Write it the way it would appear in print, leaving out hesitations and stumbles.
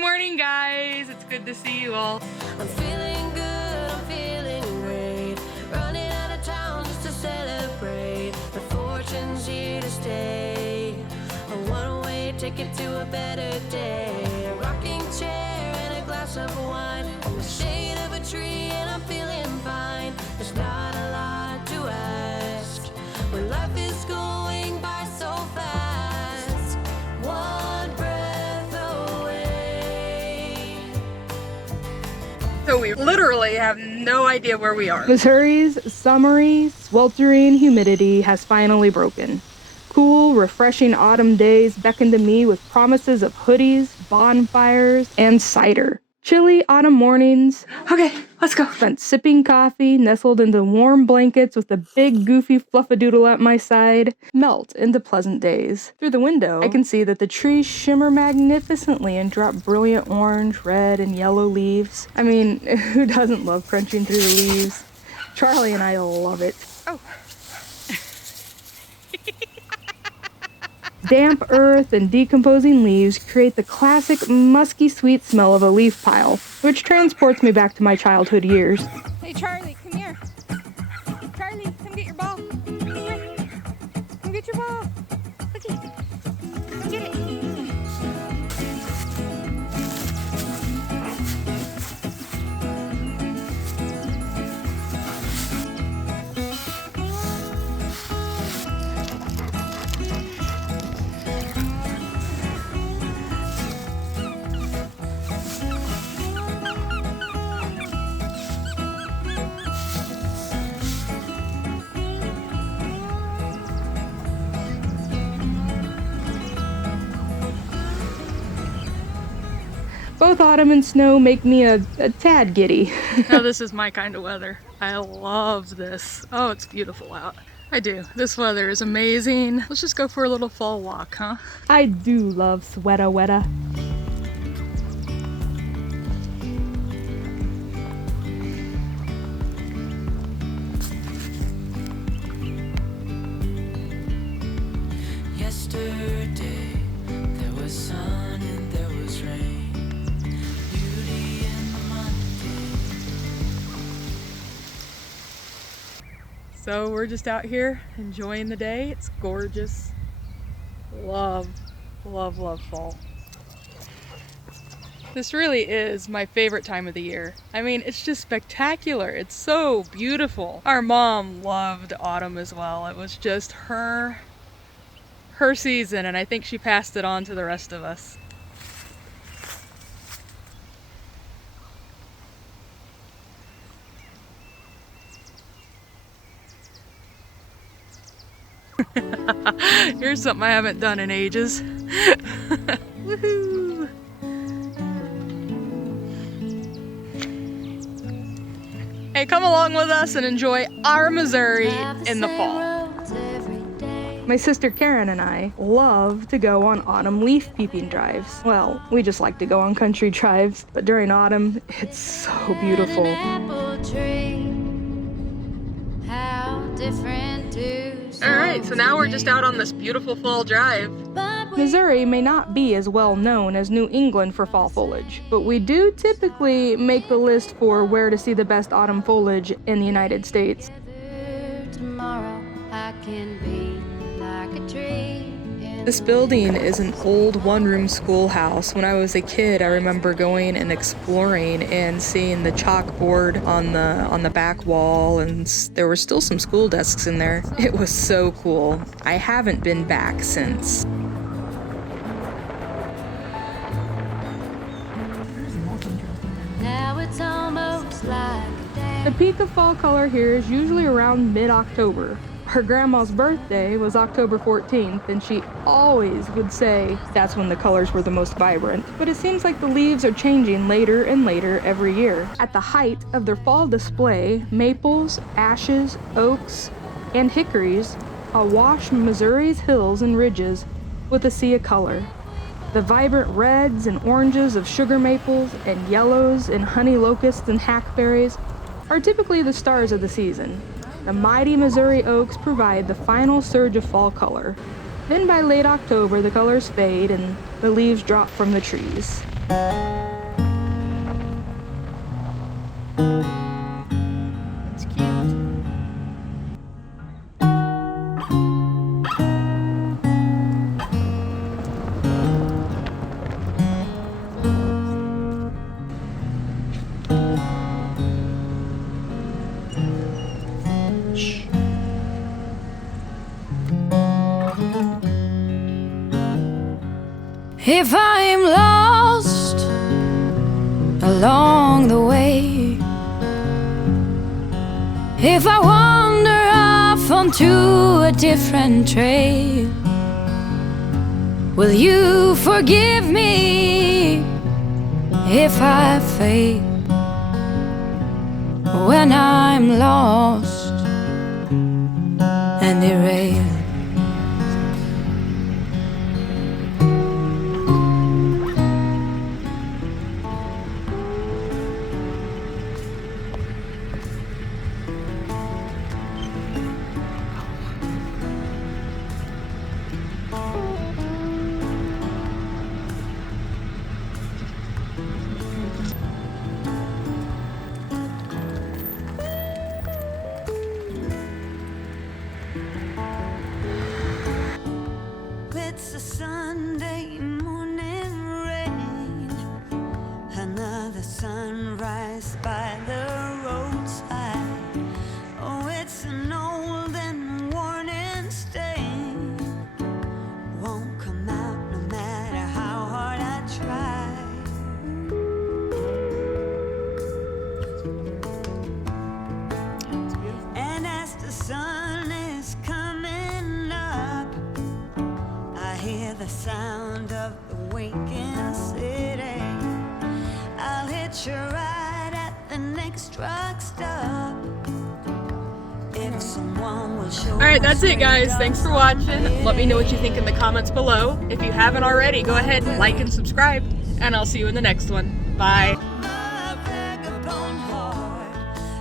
morning, guys. It's good to see you all. I'm feeling good, I'm feeling great. Running out of town just to celebrate. The fortune's here to stay. A one-way ticket to a better day. A rocking chair and a glass of wine. In the shade of a tree and I'm feeling fine. There's not a lot to ask when life is going by so fast. One breath away. So we literally have no idea where we are. Missouri's summery, sweltering humidity has finally broken. Cool, refreshing autumn days beckon to me with promises of hoodies, bonfires, and cider. Chilly autumn mornings. Okay, let's go. Spent sipping coffee, nestled into warm blankets with a big goofy fluffadoodle at my side, melt into pleasant days. Through the window, I can see that the trees shimmer magnificently and drop brilliant orange, red, and yellow leaves. I mean, who doesn't love crunching through the leaves? Charlie and I love it. Oh. Damp earth and decomposing leaves create the classic musky sweet smell of a leaf pile, which transports me back to my childhood years. Hey, Charlie, come here. Charlie, come get your ball. Come here. Come get your ball. Okay. Come get it. Both autumn and snow make me a tad giddy. Now this is my kind of weather. I love this. Oh, it's beautiful out. I do. This weather is amazing. Let's just go for a little fall walk, huh? I do love sweater weather. Yesterday, there was sun and there was rain. Beauty in the Monday. So we're just out here enjoying the day. It's gorgeous. Love, love, love fall. This really is my favorite time of the year. I mean, it's just spectacular. It's so beautiful. Our mom loved autumn as well. It was just her season, and I think she passed it on to the rest of us. Here's something I haven't done in ages. Woohoo! Hey, come along with us and enjoy our Missouri in the fall. My sister Karen and I love to go on autumn leaf peeping drives. Well, we just like to go on country drives, but during autumn, it's so beautiful. Alright, so now we're just out on this beautiful fall drive. Missouri may not be as well known as New England for fall foliage, but we do typically make the list for where to see the best autumn foliage in the United States. This building is an old one-room schoolhouse. When I was a kid, I remember going and exploring and seeing the chalkboard on the back wall, and there were still some school desks in there. It was so cool. I haven't been back since. Now it's almost like The peak of fall color here is usually around mid-October. Her grandma's birthday was October 14th, and she always would say that's when the colors were the most vibrant. But it seems like the leaves are changing later and later every year. At the height of their fall display, maples, ashes, oaks, and hickories awash Missouri's hills and ridges with a sea of color. The vibrant reds and oranges of sugar maples and yellows and honey locusts and hackberries are typically the stars of the season. The mighty Missouri oaks provide the final surge of fall color. Then by late October, the colors fade and the leaves drop from the trees. It's cute. Shh. If I'm lost along the way, if I wander off onto a different trail, will you forgive me if I fail when I'm lost and derailed? It's a Sunday morning rain, another sunrise by the roadside. Oh, it's an old and worn and stain, won't come out no matter how hard I try. And as the sun is coming up, I hear the sound of the waking city. I'll hitch a ride at the next truck stop if someone will show. Alright, that's it guys. Thanks for watching. Let me know what you think in the comments below. If you haven't already, go ahead and like and subscribe, and I'll see you in the next one. Bye.